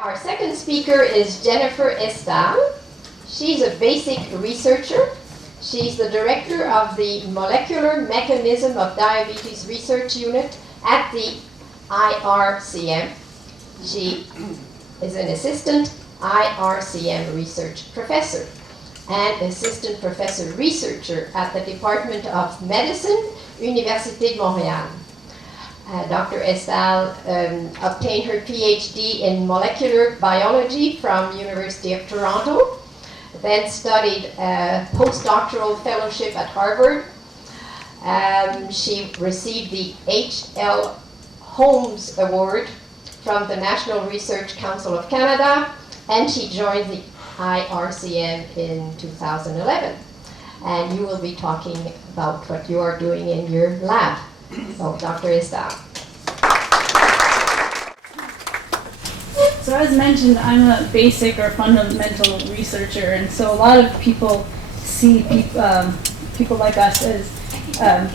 Our second speaker is Jennifer Estall. She's a basic researcher. She's the director of the Molecular Mechanism of Diabetes Research Unit at the IRCM. She is an assistant IRCM research professor and assistant professor researcher at the Department of Medicine, Université de Montréal. Dr. Estall obtained her PhD in molecular biology from University of Toronto, then studied a postdoctoral fellowship at Harvard. She received the H.L. Holmes Award from the National Research Council of Canada, and she joined the IRCM in 2011. And you will be talking about what you are doing in your lab. So, Dr. Estall. So as mentioned, I'm a basic or fundamental researcher, and so a lot of people see people like us as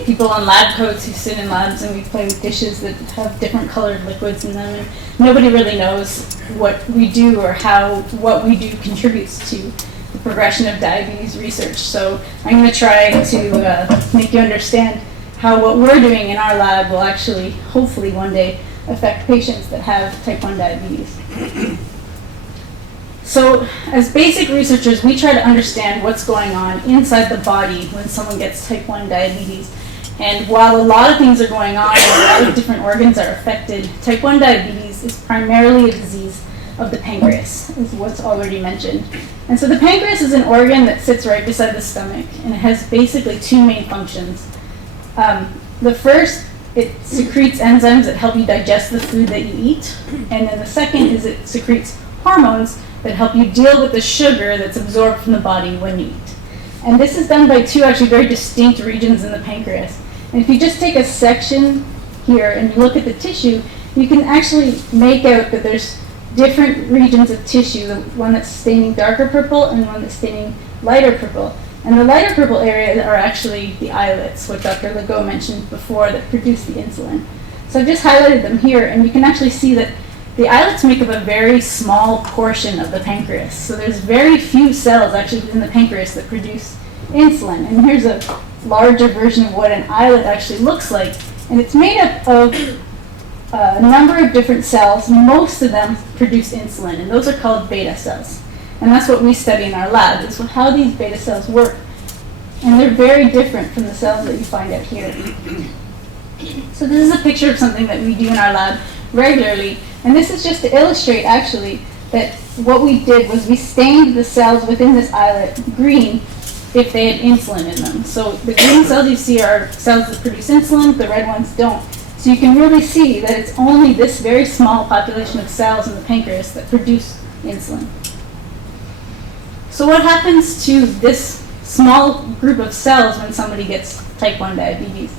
people on lab coats who sit in labs and we play with dishes that have different colored liquids in them, and nobody really knows what we do or how what we do contributes to the progression of diabetes research. So I'm going to try to make you understand how what we're doing in our lab will actually, hopefully one day, affect patients that have type 1 diabetes. So as basic researchers, we try to understand what's going on inside the body when someone gets type 1 diabetes. And while a lot of things are going on and a lot of different organs are affected, type 1 diabetes is primarily a disease of the pancreas, is what's already mentioned. And so the pancreas is an organ that sits right beside the stomach, and it has basically two main functions. The first, it secretes enzymes that help you digest the food that you eat, and then the second is it secretes hormones that help you deal with the sugar that's absorbed from the body when you eat. And this is done by two actually very distinct regions in the pancreas. And if you just take a section here and you look at the tissue, you can actually make out that there's different regions of tissue, the one that's staining darker purple and one that's staining lighter purple. And the lighter purple areas are actually the islets, what Dr. Legault mentioned before, that produce the insulin. So I've just highlighted them here, and you can actually see that the islets make up a very small portion of the pancreas. So there's very few cells actually within the pancreas that produce insulin. And here's a larger version of what an islet actually looks like. And it's made up of a number of different cells. Most of them produce insulin, and those are called beta cells. And that's what we study in our lab, is how these beta cells work. And they're very different from the cells that you find out here. So this is a picture of something that we do in our lab regularly. And this is just to illustrate, actually, that what we did was we stained the cells within this islet green if they had insulin in them. So the green cells you see are cells that produce insulin, the red ones don't. So you can really see that it's only this very small population of cells in the pancreas that produce insulin. So what happens to this small group of cells when somebody gets type 1 diabetes?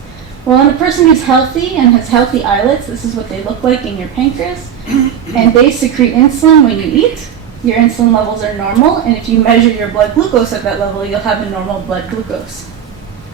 Well, in a person who's healthy and has healthy islets, this is what they look like in your pancreas, and they secrete insulin when you eat. Your insulin levels are normal, and if you measure your blood glucose at that level, you'll have a normal blood glucose.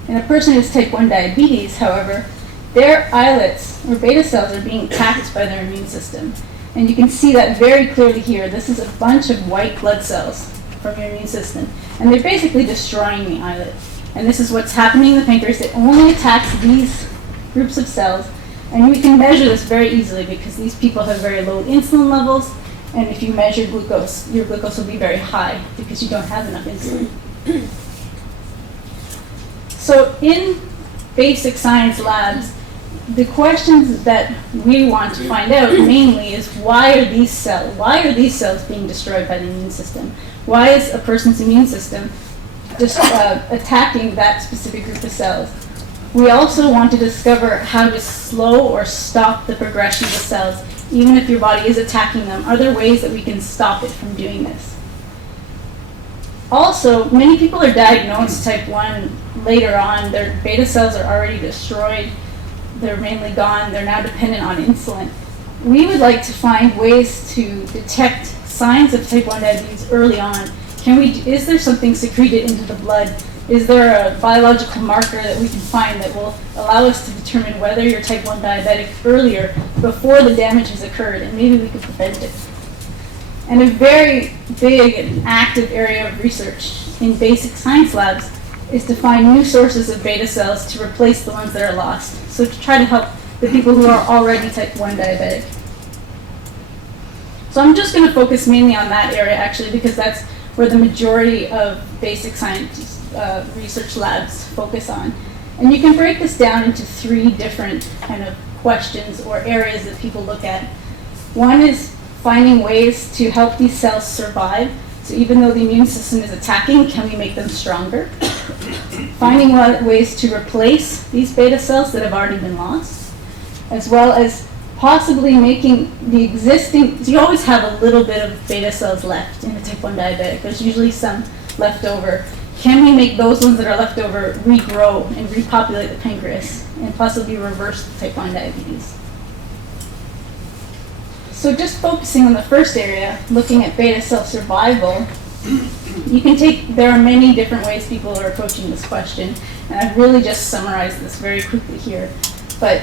In a person who has type 1 diabetes, however, their islets, or beta cells, are being attacked by their immune system. And you can see that very clearly here. This is a bunch of white blood cells from your immune system, and they're basically destroying the islet. And this is what's happening in the pancreas. It only attacks these groups of cells, and we can measure this very easily because these people have very low insulin levels, and if you measure glucose, your glucose will be very high because you don't have enough insulin. So in basic science labs, the questions that we want to find out mainly is why are these cells being destroyed by the immune system? Why is a person's immune system just attacking that specific group of cells? We also want to discover how to slow or stop the progression of the cells, even if your body is attacking them. Are there ways that we can stop it from doing this? Also, many people are diagnosed type 1 later on. Their beta cells are already destroyed. They're mainly gone. They're now dependent on insulin. We would like to find ways to detect signs of type 1 diabetes early on. Is there something secreted into the blood? Is there a biological marker that we can find that will allow us to determine whether you're type 1 diabetic earlier, before the damage has occurred, and maybe we could prevent it? And a very big and active area of research in basic science labs is to find new sources of beta cells to replace the ones that are lost. So to try to help the people who are already type 1 diabetic. So I'm just going to focus mainly on that area actually, because that's where the majority of basic science research labs focus on. And you can break this down into 3 different kind of questions or areas that people look at. One is finding ways to help these cells survive. So even though the immune system is attacking, can we make them stronger? Finding ways to replace these beta cells that have already been lost, as well as possibly making the existing, so you always have a little bit of beta cells left in a type 1 diabetic. There's usually some left over. Can we make those ones that are left over regrow and repopulate the pancreas and possibly reverse the type 1 diabetes? So just focusing on the first area, looking at beta cell survival, there are many different ways people are approaching this question, and I've really just summarized this very quickly here. But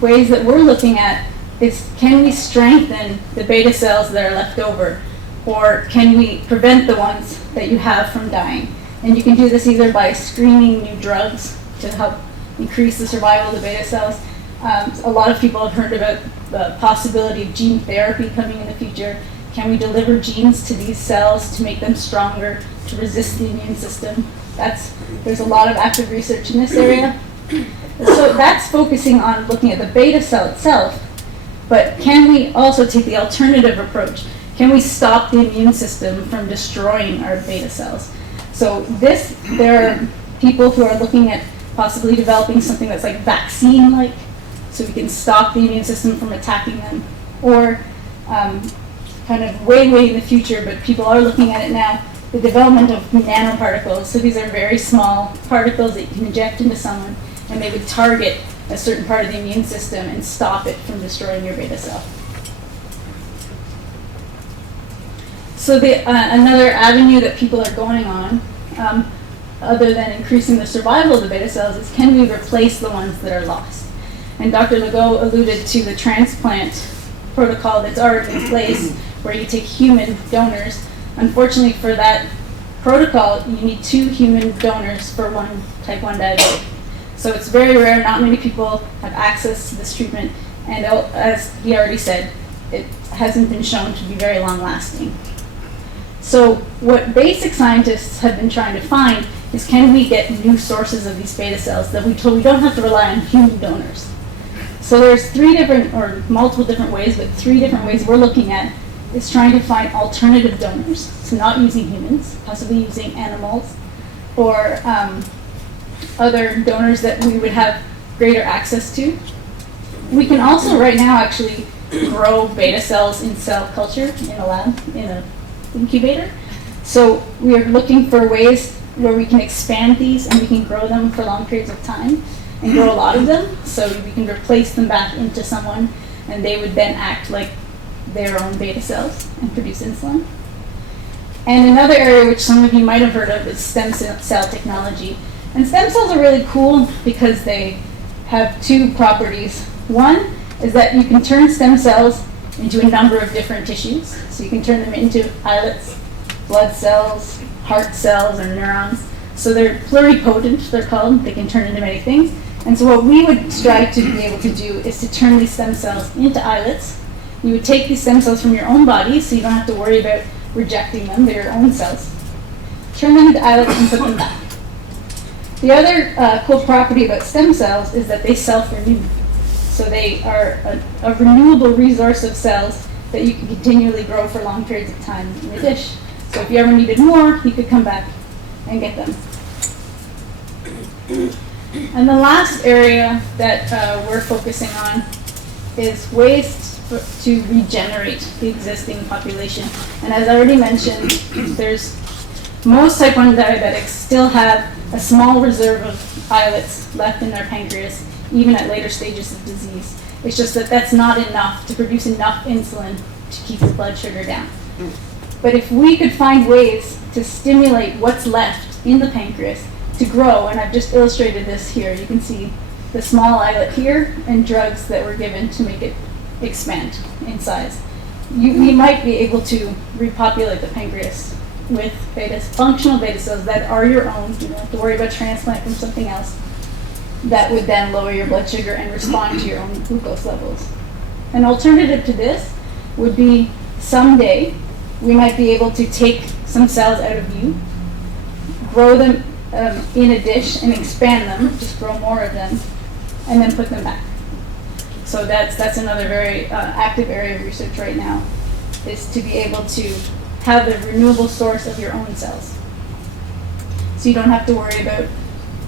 ways that we're looking at is, can we strengthen the beta cells that are left over, or can we prevent the ones that you have from dying? And you can do this either by screening new drugs to help increase the survival of the beta cells. A lot of people have heard about the possibility of gene therapy coming in the future. Can we deliver genes to these cells to make them stronger, to resist the immune system? There's a lot of active research in this area. So that's focusing on looking at the beta cell itself, but can we also take the alternative approach? Can we stop the immune system from destroying our beta cells? So there are people who are looking at possibly developing something that's like vaccine-like, so we can stop the immune system from attacking them, or kind of way in the future, but people are looking at it now, the development of nanoparticles. So these are very small particles that you can inject into someone, and they would target a certain part of the immune system and stop it from destroying your beta cell. So another avenue that people are going on, other than increasing the survival of the beta cells, is can we replace the ones that are lost? And Dr. Legault alluded to the transplant protocol that's already in place, where you take human donors. Unfortunately for that protocol, you need 2 human donors for 1 type 1 diabetic. So it's very rare, not many people have access to this treatment, and as he already said, it hasn't been shown to be very long lasting. So what basic scientists have been trying to find is, can we get new sources of these beta cells that we don't have to rely on human donors? So there's 3 different, or multiple different ways, but 3 different ways we're looking at is trying to find alternative donors. So not using humans, possibly using animals, or other donors that we would have greater access to. We can also right now actually grow beta cells in cell culture in a lab, in an incubator. So we are looking for ways where we can expand these and we can grow them for long periods of time and grow a lot of them, so we can replace them back into someone, and they would then act like their own beta cells and produce insulin. And another area which some of you might have heard of is stem cell technology. And stem cells are really cool because they have 2 properties. One is that you can turn stem cells into a number of different tissues. So you can turn them into islets, blood cells, heart cells, or neurons. So they're pluripotent, they're called. They can turn into many things. And so what we would strive to be able to do is to turn these stem cells into islets. You would take these stem cells from your own body, so you don't have to worry about rejecting them. They're your own cells. Turn them into islets and put them back. The other cool property about stem cells is that they self-renew. So they are a renewable resource of cells that you can continually grow for long periods of time in a dish. So if you ever needed more, you could come back and get them. And the last area that we're focusing on is ways to regenerate the existing population. And as I already mentioned, most type 1 diabetics still have a small reserve of islets left in their pancreas, even at later stages of disease. It's just that that's not enough to produce enough insulin to keep the blood sugar down. But if we could find ways to stimulate what's left in the pancreas to grow, and I've just illustrated this here, you can see the small islet here and drugs that were given to make it expand in size. we might be able to repopulate the pancreas with functional beta cells that are your own. You don't have to worry about transplant from something else. That would then lower your blood sugar and respond to your own glucose levels. An alternative to this would be someday we might be able to take some cells out of you, grow them in a dish and expand them, just grow more of them, and then put them back. So that's another very active area of research right now, is to be able to have the renewable source of your own cells. So you don't have to worry about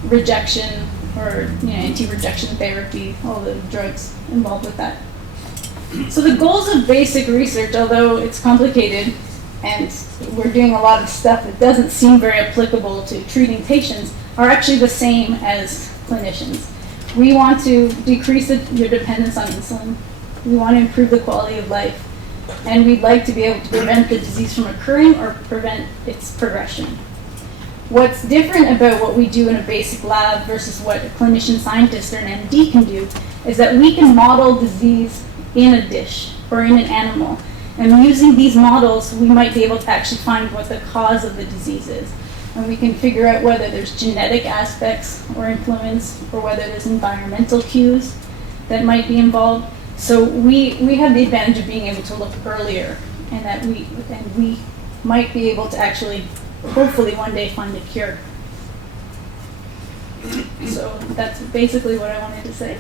rejection or anti-rejection therapy, all the drugs involved with that. So the goals of basic research, although it's complicated and we're doing a lot of stuff that doesn't seem very applicable to treating patients, are actually the same as clinicians. We want to decrease your dependence on insulin. We want to improve the quality of life. And we'd like to be able to prevent the disease from occurring or prevent its progression. What's different about what we do in a basic lab versus what a clinician scientist or an MD can do is that we can model disease in a dish or in an animal. And using these models, we might be able to actually find what the cause of the disease is. And we can figure out whether there's genetic aspects or influence, or whether there's environmental cues that might be involved. So we have the advantage of being able to look earlier, and that we might be able to actually, hopefully one day, find a cure. So that's basically what I wanted to say.